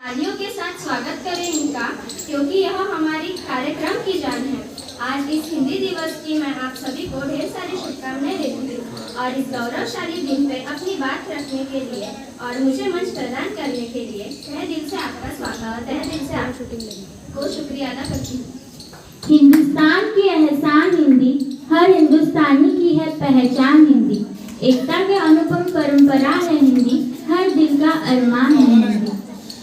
तालियों के साथ स्वागत करें इनका, क्योंकि यह हमारी कार्यक्रम की जान है। आज इस हिंदी दिवस की मैं आप सभी को ढेर सारी शुभकामनाएं देती हूँ और इस गौरवशाली दिन पे अपनी बात रखने के लिए और मुझे मंच प्रदान करने के लिए तहे दिल से आपका स्वागत, तहे दिल से आपको शुक्रिया अदा करती हूँ। हिंदुस्तान की एहसान हिंदी, हर हिंदुस्तानी की है पहचान हिंदी। एकता के अनुपम परंपरा है हिंदी, हर दिल का अरमान है हिंदी।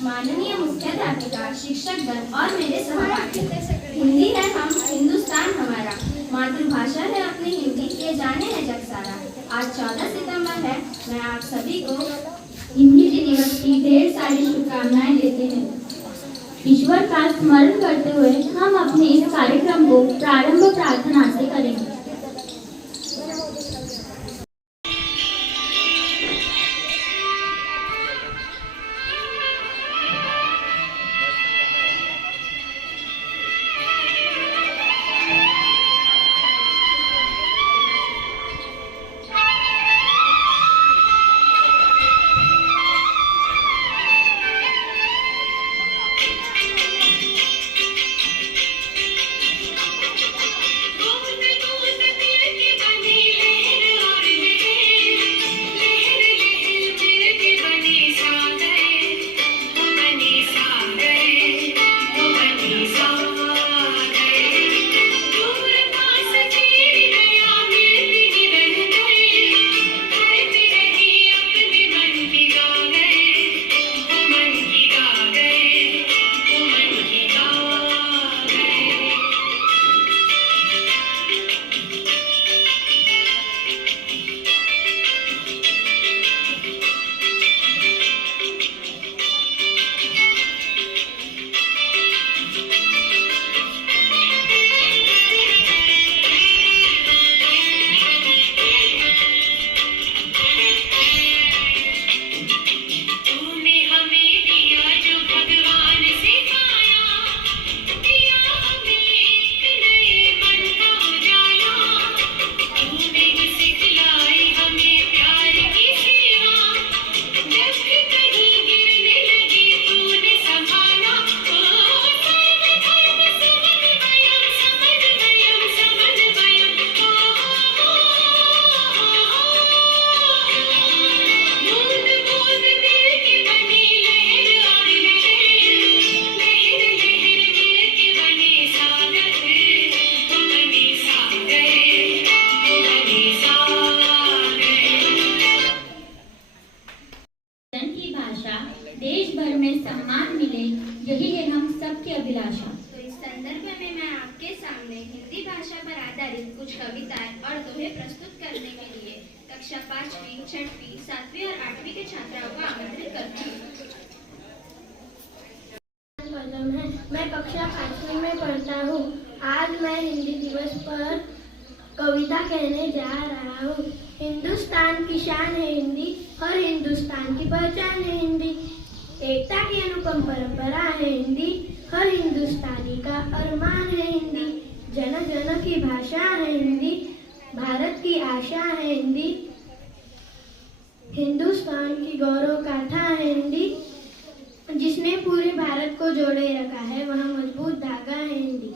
माननीय मुख्याध्यापिका, शिक्षकगण और मेरे सहपाठी, हिंदी है हम, हिंदुस्तान हमारा, मातृभाषा है अपनी हिंदी, ये जाने है जग सारा। आज 14 सितंबर है, मैं आप सभी को हिंदी दिवस की ढेर सारी शुभकामनाएं देते हैं। ईश्वर का स्मरण करते हुए हम अपने इस कार्यक्रम को प्रारंभ प्रार्थना से करेंगे। देश भर में सम्मान मिले, यही है हम सबकी अभिलाषा। तो इस संदर्भ में मैं आपके सामने हिंदी भाषा पर आधारित कुछ कविताएं और दोहे प्रस्तुत करने के लिए कक्षा 5वीं, 6वीं, 7वीं और 8वीं के छात्राओं को आमंत्रित करती हूँ। मैं कक्षा 5वीं में पढ़ता हूँ। आज मैं हिंदी दिवस पर कविता कहने जा रहा हूँ। हिंदुस्तान की शान है हिंदी, हर हिंदुस्तान की पहचान है हिंदी। एकता की अनुपम परंपरा है हिंदी, हर हिंदुस्तानी का अरमान है हिंदी। जन जन की भाषा है हिंदी, भारत की आशा है हिंदी। हिंदुस्तान की गौरव गाथा है हिंदी, जिसने पूरे भारत को जोड़े रखा है, वह मजबूत धागा है हिंदी।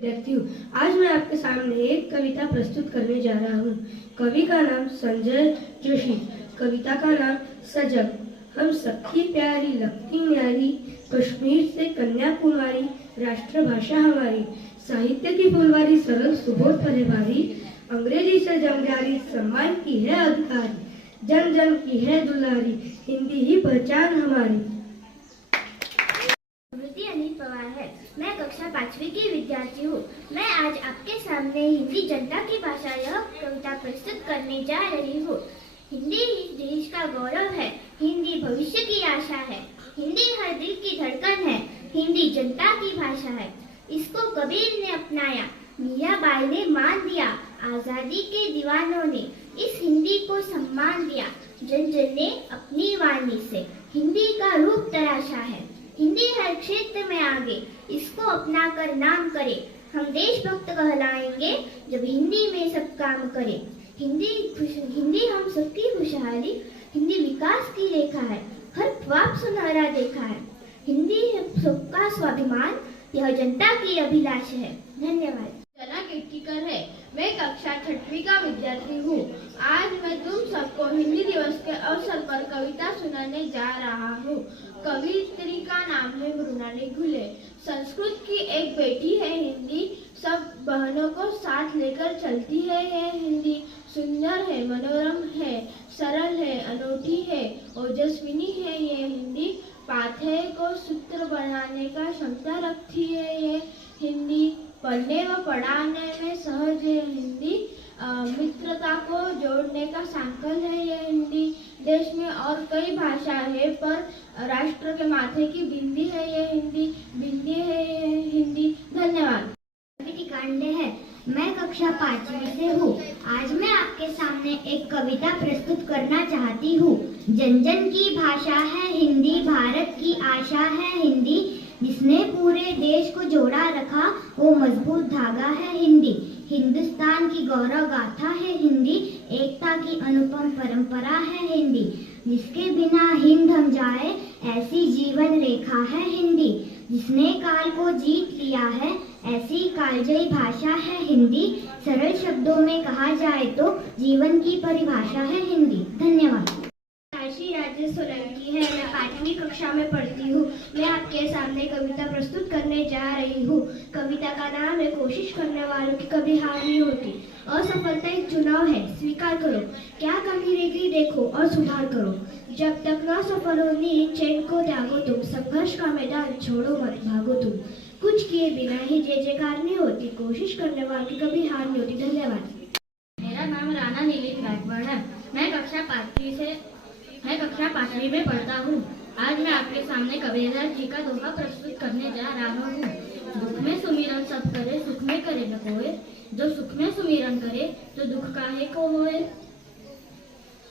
आज मैं आपके सामने एक कविता प्रस्तुत करने जा रहा हूँ। कवि का नाम संजय जोशी, कविता का नाम सजग। हम सबकी प्यारी लगती न्यारी, कश्मीर से कन्याकुमारी, राष्ट्रभाषा हमारी। साहित्य की फुलवारी, सरल सुबोध परिवारी, अंग्रेजी से जंगजारी, सम्मान की है अधिकारी, जन जन की है दुलारी, हिंदी ही पहचान हमारी। अनिल पवार है। मैं कक्षा 5वीं की विद्यार्थी हूँ। मैं आज आपके सामने हिंदी जनता की भाषा यह कविता प्रस्तुत करने जा रही हूँ। हिंदी ही देश का गौरव है, हिंदी भविष्य की आशा है, हिंदी हर दिल की धड़कन है, हिंदी जनता की भाषा है। इसको कबीर ने अपनाया, मीराबाई ने मान दिया, आजादी के दीवानों ने इस हिंदी को सम्मान दिया। जन जन ने अपनी वाणी से हिंदी का रूप तराशा है। हिंदी हर क्षेत्र में आगे, इसको अपना कर नाम करे। हम देशभक्त कहलाएंगे जब हिंदी में सब काम करें। हिंदी हम सबकी खुशहाली, हिंदी विकास की रेखा है, हर ख्वाब सुनहरा देखा है। हिंदी है सबका स्वाभिमान, यह जनता की अभिलाष है। धन्यवाद। जना कीर्तिकर है। मैं कक्षा 6वीं का विद्यार्थी हूँ। आज मैं तुम सबको हिंदी दिवस के अवसर पर कविता सुनाने जा रहा हूँ। कवियत्री का नाम है मृणाली घुले। संस्कृत की एक बेटी है हिंदी, सब बहनों को साथ लेकर चलती है ये हिंदी। सुंदर है, मनोरम है, सरल है, अनूठी है, ओजस्विनी है ये हिंदी। पाठ्य को सूत्र बनाने का क्षमता रखती है ये हिंदी। पढ़ने व पढ़ाने में सहज है हिंदी। मित्रता को जोड़ने का सांकल है ये हिंदी। देश में और कई भाषा है पर राष्ट्र के माथे की बिंदी है ये हिंदी। बिंदी है ये हिंदी। धन्यवाद। कांडे है। मैं कक्षा 5वीं से हूँ। आज मैं आपके सामने एक कविता प्रस्तुत करना चाहती हूँ। जन जन की भाषा है हिंदी, भारत की आशा है हिंदी। जिसने पूरे देश को जोड़ा रखा वो मजबूत धागा है हिंदी। हिंदुस्तान की गौरव गाथा है हिंदी, एकता की अनुपम परंपरा है हिंदी। जिसके बिना हिंद हम जाए ऐसी जीवन रेखा है हिंदी। जिसने काल को जीत लिया है ऐसी कालजयी भाषा है हिंदी। सरल शब्दों में कहा जाए तो जीवन की परिभाषा है हिंदी। धन्यवाद। राशि राजेश सोलंकी है। मैं 5वीं कक्षा में पढ़ती हूँ। मैं आपके सामने कविता प्रस्तुत करने जा रही हूँ। कविता का नाम है कोशिश करने वालों की कभी हार नहीं होती। असफलता एक चुनाव है, स्वीकार करो। क्या कमी रह गई देखो और सुधार करो। जब तक न सफल होनी चैन को त्यागो तुम। संघर्ष का मैदान छोड़ो मत, भागो तुम। कुछ किए बिना ही जय जयकार नहीं होती। कोशिश करने वालों की कभी हार नहीं होती। धन्यवाद। मेरा नाम राणा नीलित गायकवाड़ है। मैं कक्षा 5वीं में पढ़ता हूँ। आज मैं आपके सामने कबीरदास जी का दोहा प्रस्तुत करने जा रहा हूँ। दुख में सुमिरन सब करे, सुख में करे न कोय। जो सुख में सुमिरन करे तो दुख काहे को होए।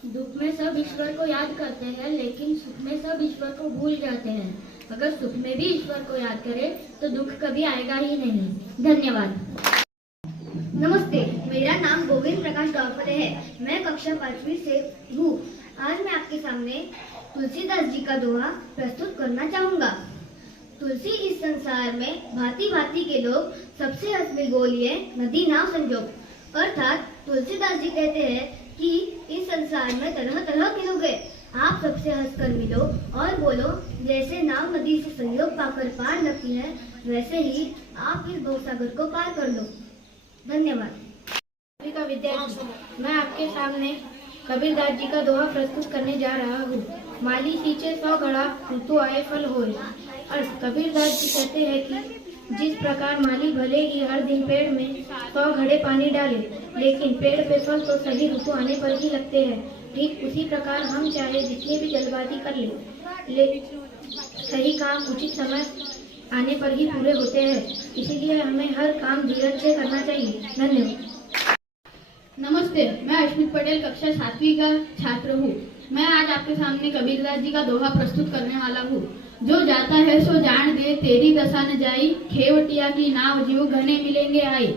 दुख में सब ईश्वर को याद करते हैं, लेकिन सुख में सब ईश्वर को भूल जाते हैं। अगर सुख में भी ईश्वर को याद करें तो दुख कभी आएगा ही नहीं। धन्यवाद। नमस्ते, मेरा नाम गोविंद प्रकाश गावपले है। मैं कक्षा 5वीं से हूँ। आज मैं आपके सामने तुलसीदास जी का दोहा प्रस्तुत करना चाहूँगा। तुलसी इस संसार में भांति भांति के लोग, सबसे हंस मिल बोलिए नदी नाव संजोग। अर्थात तुलसीदास जी कहते हैं कि इस संसार में तरह तरह के लोग हैं। आप सबसे हंसकर मिलो और बोलो। जैसे नाव नदी से संयोग पाकर पार लगती है, वैसे ही आप इस भवसागर को पार कर लो। धन्यवाद। का विद्यार्थी, मैं आपके सामने कबीरदास जी का दोहा प्रस्तुत करने जा रहा हूँ। माली सींचे 100 घड़ा, ऋतु आए फल होए। अर्थ, कबीरदास जी कहते हैं कि जिस प्रकार माली भले ही हर दिन पेड़ में 100 घड़े पानी डाले, लेकिन पेड़ पे फल तो सही ऋतु आने पर ही लगते हैं। ठीक उसी प्रकार हम चाहे जितनी भी जल्दबाजी कर ले सही काम उचित समय आने पर ही पूरे होते हैं। इसीलिए हमें हर काम धीरज से करना चाहिए। धन्यवाद। नमस्ते, मैं अश्मित पटेल कक्षा 7वीं का छात्र हूँ। मैं आज आपके सामने कबीरदास जी का दोहा प्रस्तुत करने वाला हूँ। जो जाता है सो जान दे, तेरी दशा न जाई। खेवटिया की नाव जीव घने मिलेंगे आई।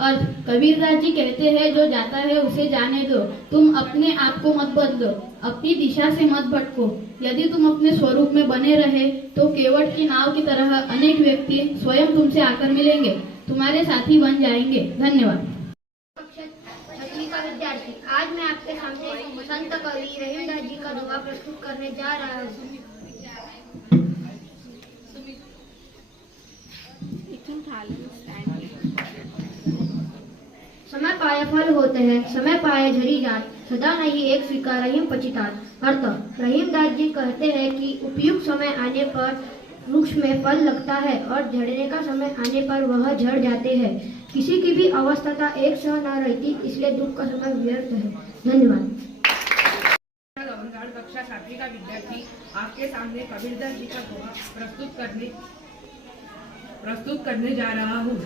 और कबीरदास जी कहते हैं जो जाता है उसे जाने दो। तुम अपने आप को मत बदलो, अपनी दिशा से मत भटको। यदि तुम अपने स्वरूप में बने रहे तो केवट की नाव की तरह अनेक व्यक्ति स्वयं तुमसे आकर मिलेंगे, तुम्हारे साथी बन जाएंगे। धन्यवाद। का विद्यार्थी, आज मैं आपके सामने संत कवि रहीमदास जी का दोहा प्रस्तुत करने जा रहा हूँ। समय पाए फल होते हैं, समय पाए झरी जात। सदा नहीं एक स्वीकार रहीम पचितात। अर्थ, रहीमदास जी कहते हैं कि उपयुक्त समय आने पर वृक्ष में फल लगता है और झड़ने का समय आने पर वह झड़ जाते हैं। किसी की भी अवस्था एक सह न रहती, इसलिए दुख का समय व्यर्थ है। धन्यवाद। कक्षा 7वीं का विद्यार्थी आपके सामने कबीरदास जी का दोहा प्रस्तुत करने जा रहा हूँ।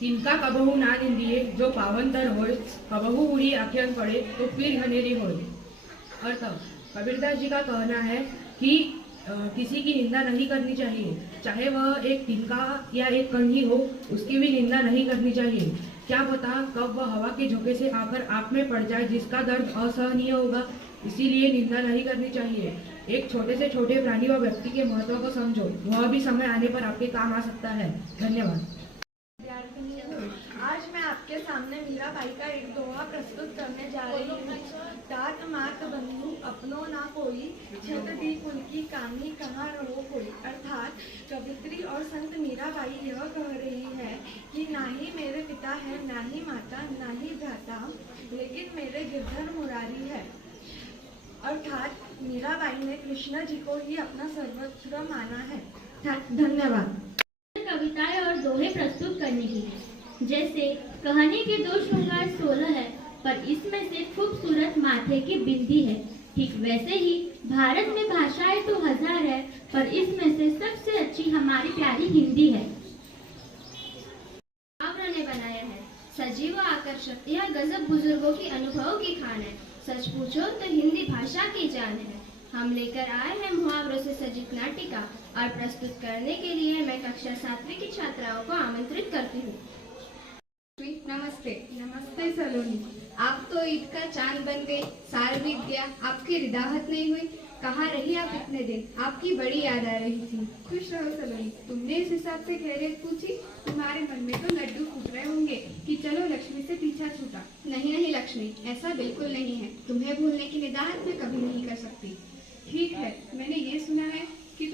तिनका कबहू ना निंदिए, जो पावनतर होय। कबहू उड़ी आख्यान पड़े तो फिर घनेरी होय। अर्थ, कबीरदास जी का कहना है कि किसी की निंदा नहीं करनी चाहिए, चाहे वह एक तिनका या एक कण ही हो, उसकी भी निंदा नहीं करनी चाहिए। क्या पता कब वह हवा के झोंके से आकर आंख में पड़ जाए, जिसका दर्द असहनीय होगा। इसीलिए निंदा नहीं करनी चाहिए। एक छोटे से छोटे प्राणी व व्यक्ति के महत्व को समझो, वह भी समय आने पर आपके काम आ सकता है। धन्यवाद। आज मैं आपके सामने मीराबाई का एक दोहा प्रस्तुत करने जा रही हूँ। तात मात बंधु अपनो ना कोई, छत दी कुल की कामी कहाँ रहो कोई। अर्थात कवित्री और संत मीराबाई यह कह रही है कि ना ही मेरे पिता है, ना ही माता, ना ही भ्राता, लेकिन मेरे गिरधर मुरारी है। अर्थात मीराबाई ने कृष्ण जी को ही अपना सर्वस्व माना है। धन्यवाद। कविताएं और दोहे प्रस्तुत करने की है। जैसे कहानी के 2 श्रृंगार 16 है, पर इसमें से खूबसूरत माथे की बिंदी है। ठीक वैसे ही भारत में भाषाएं तो 1000 है, पर इसमें से सबसे अच्छी हमारी प्यारी हिंदी है। मुहावरों ने बनाया है सजीव व आकर्षक, यह गजब बुजुर्गों की अनुभवों की खान है। सच पूछो तो हिंदी भाषा की जान है। हम लेकर आए हैं मुहावरों से सजित नाटिका, और प्रस्तुत करने के लिए मैं कक्षा 7वीं की छात्राओं को आमंत्रित करती हूँ। नमस्ते। नमस्ते सलोनी। आप तो ईद का चांद बन गई, साल बीत गया, आपकी रिदाहत नहीं हुई। कहाँ रही आप इतने दिन? आपकी बड़ी याद आ रही थी। खुश रहो सलोनी, तुमने इस हिसाब से खैरियत पूछी। तुम्हारे मन में तो लड्डू फूट रहे होंगे कि चलो लक्ष्मी से पीछा छूटा। नहीं नहीं लक्ष्मी, ऐसा बिल्कुल नहीं है। तुम्हें भूलने की निदाहत मैं कभी नहीं कर सकती। ठीक है, मैंने ये सुना है कि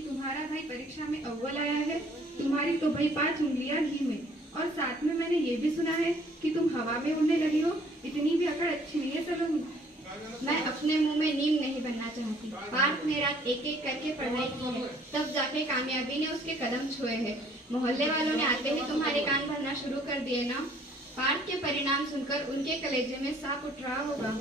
तुम्हारा भाई परीक्षा में अव्वल आया है। तुम्हारी तो भाई 5 उंगलियां घी में। और साथ में मैंने ये भी सुना है कि तुम हवा में उड़ने लगी हो। इतनी भी अकड़ अच्छी नहीं है सलोनी। मैं अपने मुंह में नीम नहीं बनना चाहती। पार्थ ने रात एक एक करके पढ़ाई की है, तब जाके कामयाबी ने उसके कदम छुए हैं। मोहल्ले वालों ने आते ही तुम्हारे कान भरना शुरू कर दिए ना। पार्थ के परिणाम सुनकर उनके कलेजे में सांप उठ रहा होगा।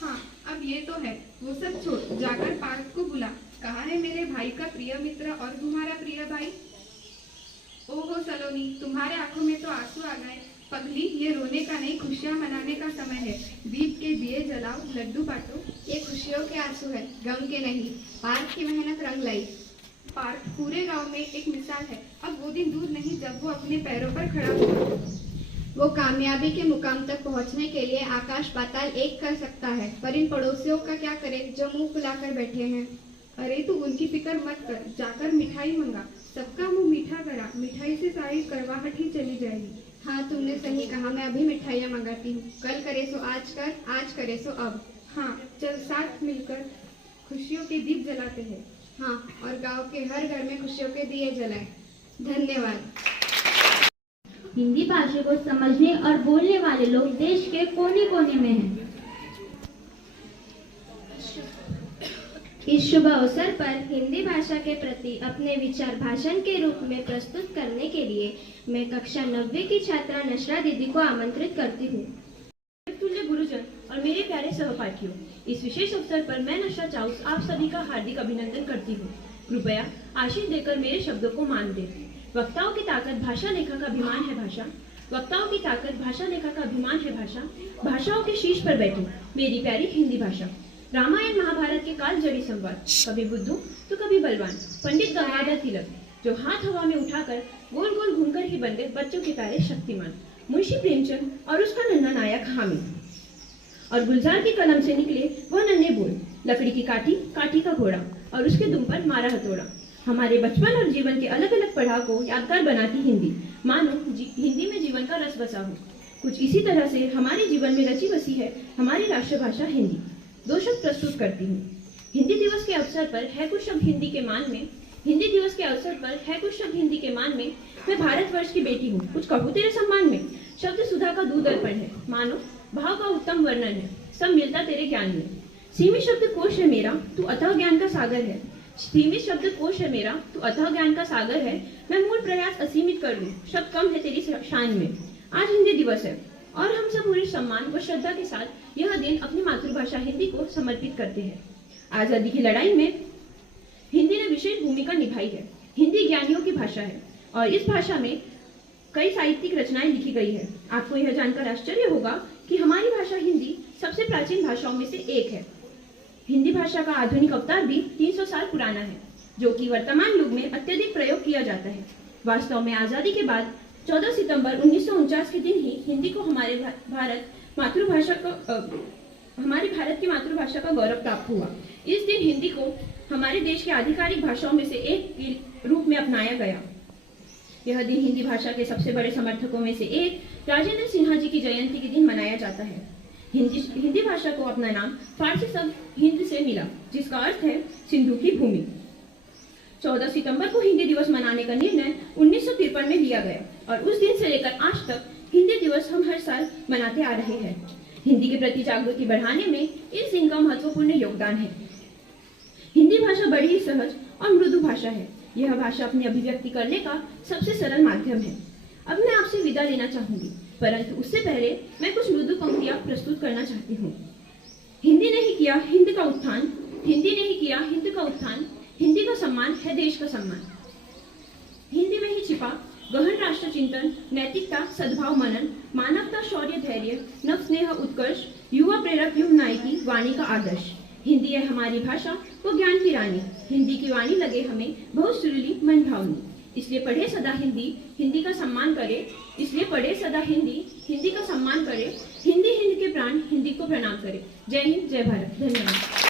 हाँ, अब ये तो है। वो सब छोड़, जाकर पार्थ को बुला। कहाँ है मेरे भाई का प्रिय मित्र और तुम्हारा प्रिय भाई? ओहो सलोनी, तुम्हारे आंखों में तो आंसू आ गए। पगली, ये रोने का नहीं, खुशियाँ मनाने का समय है। दीप के दिए जलाओ, लड्डू बांटो। ये खुशियों के आंसू है, गम के नहीं। पार्थ की मेहनत रंग लाई। पार्थ पूरे गांव में एक मिसाल है। अब वो दिन दूर नहीं जब वो अपने पैरों पर खड़ा होगा। वो कामयाबी के मुकाम तक पहुंचने के लिए आकाश पाताल एक कर सकता है, पर इन पड़ोसियों का क्या करे जो मुंह फुलाकर बैठे हैं। अरे तू उनकी फिक्र मत कर, जाकर मिठाई मंगा। सबका मुंह मीठा करा, मिठाई से सारी करवाहट ही चली जाएगी। हाँ, तुमने सही कहा। मैं अभी मिठाइयाँ मंगाती हूँ। कल करे सो आज कर, आज करे सो अब। हाँ, चल साथ मिलकर खुशियों के दीप जलाते हैं। हाँ, और गांव के हर घर में खुशियों के दिए जलाएं। धन्यवाद। हिंदी भाषा को समझने और बोलने वाले लोग देश के कोने कोने में हैं। इस शुभ अवसर पर हिंदी भाषा के प्रति अपने विचार भाषण के रूप में प्रस्तुत करने के लिए मैं कक्षा 9वीं की छात्रा नशरा दीदी को आमंत्रित करती हूँ। तुल्य गुरुजन और मेरे प्यारे सहपाठियों, इस विशेष अवसर पर मैं नशरा चाउस आप सभी का हार्दिक अभिनंदन करती हूँ। कृपया आशीष देकर मेरे शब्दों को मान दें। वक्ताओं की ताकत भाषा लेखा का अभिमान है भाषा। वक्ताओं की ताकत भाषा लेखा का अभिमान है भाषा। भाषाओं के शीर्ष पर बैठी मेरी प्यारी हिंदी भाषा। रामायण महाभारत के काल जड़ी संवाद, कभी बुद्धू तो कभी बलवान। पंडित गंगाधर तिलक जो हाथ हवा में उठाकर गोल गोल घूमकर ही बनते बच्चों के प्यारे शक्तिमान। मुंशी प्रेमचंद और उसका नन्हा नायक हामिद। और गुलजार की कलम से निकले वह नन्हे बोल, लकड़ी की काठी, काठी का घोड़ा और उसके दुम पर मारा हथौड़ा। हमारे बचपन और जीवन के अलग अलग पड़ाव को यादगार बनाती हिंदी, मानो हिंदी में जीवन का रस बसा हो। कुछ इसी तरह से हमारे जीवन में रची बसी है हमारी राष्ट्रभाषा हिंदी। 2 शब्द प्रस्तुत करती हूँ। हिंदी दिवस के अवसर पर है कुछ शब्द हिंदी के मान में। हिंदी दिवस के अवसर पर है कुछ शब्द हिंदी के मान में। मैं भारतवर्ष की बेटी हूँ, कुछ कहूँ तेरे सम्मान में। शब्द सुधा का दूध अर्पण है, मानो भाव का उत्तम वर्णन है, सब मिलता तेरे ज्ञान में। सीमित शब्द कोश है मेरा, तू अथाह ज्ञान का सागर है। सीमित शब्द कोश है मेरा, तू अथाह ज्ञान का सागर है। मैं मूल प्रयास असीमित कर लूं, शब्द कम है तेरी शान में। आज हिंदी दिवस है और हम सब पूरे सम्मान व श्रद्धा के साथ यह दिन अपनी मातृभाषा हिंदी को समर्पित करते हैं। आजादी की लड़ाई में हिंदी ने विशेष भूमिका निभाई है। हिंदी ज्ञानियों की भाषा है और इस भाषा में कई साहित्यिक रचनाएं लिखी गई है। आपको यह जानकर आश्चर्य होगा कि हमारी भाषा हिंदी सबसे प्राचीन भाषाओं में से एक है। हिंदी भाषा का आधुनिक अवतार भी 300 साल पुराना है, जो कि वर्तमान युग में अत्यधिक प्रयोग किया जाता है। वास्तव में आजादी के बाद 14 सितंबर 1949 के दिन ही हिंदी को हमारी भारत की मातृभाषा का गौरव प्राप्त हुआ। इस दिन हिंदी को हमारे देश की आधिकारिक भाषाओं में से एक के रूप में अपनाया गया। यह दिन हिंदी भाषा के सबसे बड़े समर्थकों में से एक राजेंद्र सिन्हा जी की जयंती के दिन मनाया जाता है। हिंदी भाषा को अपना नाम फारसी शब्द हिंद से मिला, जिसका अर्थ है सिंधु की भूमि। 14 सितंबर को हिंदी दिवस मनाने का निर्णय 1953 में लिया गया और उस दिन से लेकर आज तक हिंदी दिवस हम हर साल मनाते आ रहे हैं। हिंदी के प्रति जागृति बढ़ाने में इस दिन का महत्वपूर्ण योगदान है। हिंदी भाषा बड़ी ही सहज और मृदु भाषा है। यह भाषा अपनी अभिव्यक्ति करने का सबसे सरल माध्यम है। अब मैं आपसे विदा लेना चाहूंगी, परंतु उससे पहले मैं कुछ मृदु पंक्तियां प्रस्तुत करना चाहती हूँ। हिंदी ने ही किया हिंद का उत्थान, हिंदी ने ही किया हिंद का उत्थान, हिंदी का सम्मान है देश का सम्मान। हिंदी में ही छिपा गहन राष्ट्र चिंतन, नैतिकता, सद्भाव, मनन, मानवता, शौर्य, धैर्य, नव स्नेह, उत्कर्ष, युवा प्रेरक, युग नायकी, वाणी का आदर्श। हिंदी है हमारी भाषा वो ज्ञान की रानी। हिंदी की वाणी लगे हमें बहुत सुरीली मन भावनी। इसलिए पढ़े सदा हिंदी, हिंदी का सम्मान करे। इसलिए पढ़े सदा हिंदी, हिंदी का सम्मान करे। हिंदी हिंद के प्राण, हिंदी को प्रणाम करे। जय हिंद, जय भारत। धन्यवाद।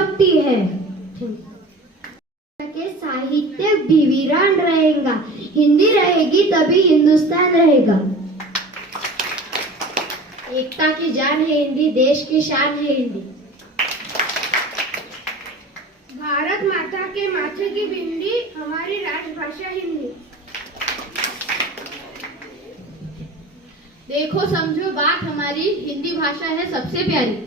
सकती है। के साहित्य भी वीरान रहेगा। हिंदी रहेगी तभी हिंदुस्तान रहेगा। एकता की जान है हिंदी, देश की शान है हिंदी। भारत माता के माथे की बिंदी, हमारी राजभाषा हिंदी। देखो समझो बात हमारी, हिंदी भाषा है सबसे प्यारी।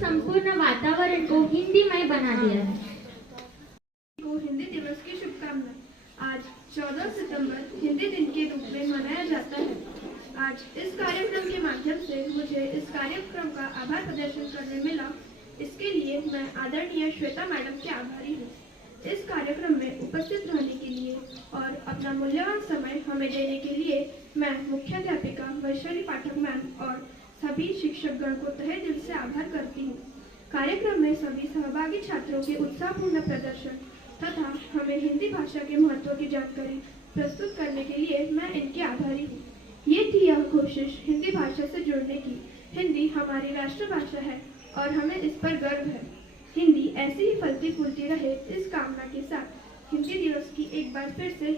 संपूर्ण वातावरण को हिंदीमय बना दिया है। को हिंदी दिवस की शुभकामनाएं। आज 14 सितंबर हिंदी दिन के रूप में मनाया जाता है। आज इस कार्यक्रम के माध्यम से मुझे इस कार्यक्रम का आभार प्रदर्शन करने मिला। इसके लिए मैं आदरणीय श्वेता मैडम के आभारी हूँ। इस कार्यक्रम में उपस्थित रहने के लिए और अपना मूल्यवान समय हमें देने के लिए मैं मुख्याध्यापिका वैशाली पाठक मैम और सभी शिक्षकगण को तहे दिल से आभार करती हूँ। कार्यक्रम में सभी सहभागी छात्रों के उत्साहपूर्ण प्रदर्शन तथा हमें हिंदी भाषा के महत्व की जानकारी प्रस्तुत करने के लिए मैं इनके आभारी हूँ। ये थी यह कोशिश हिंदी भाषा से जुड़ने की। हिंदी हमारी राष्ट्रभाषा है और हमें इस पर गर्व है। हिंदी ऐसी ही फलती फूलती रहे, इस कामना के साथ हिंदी दिवस की एक बार फिर से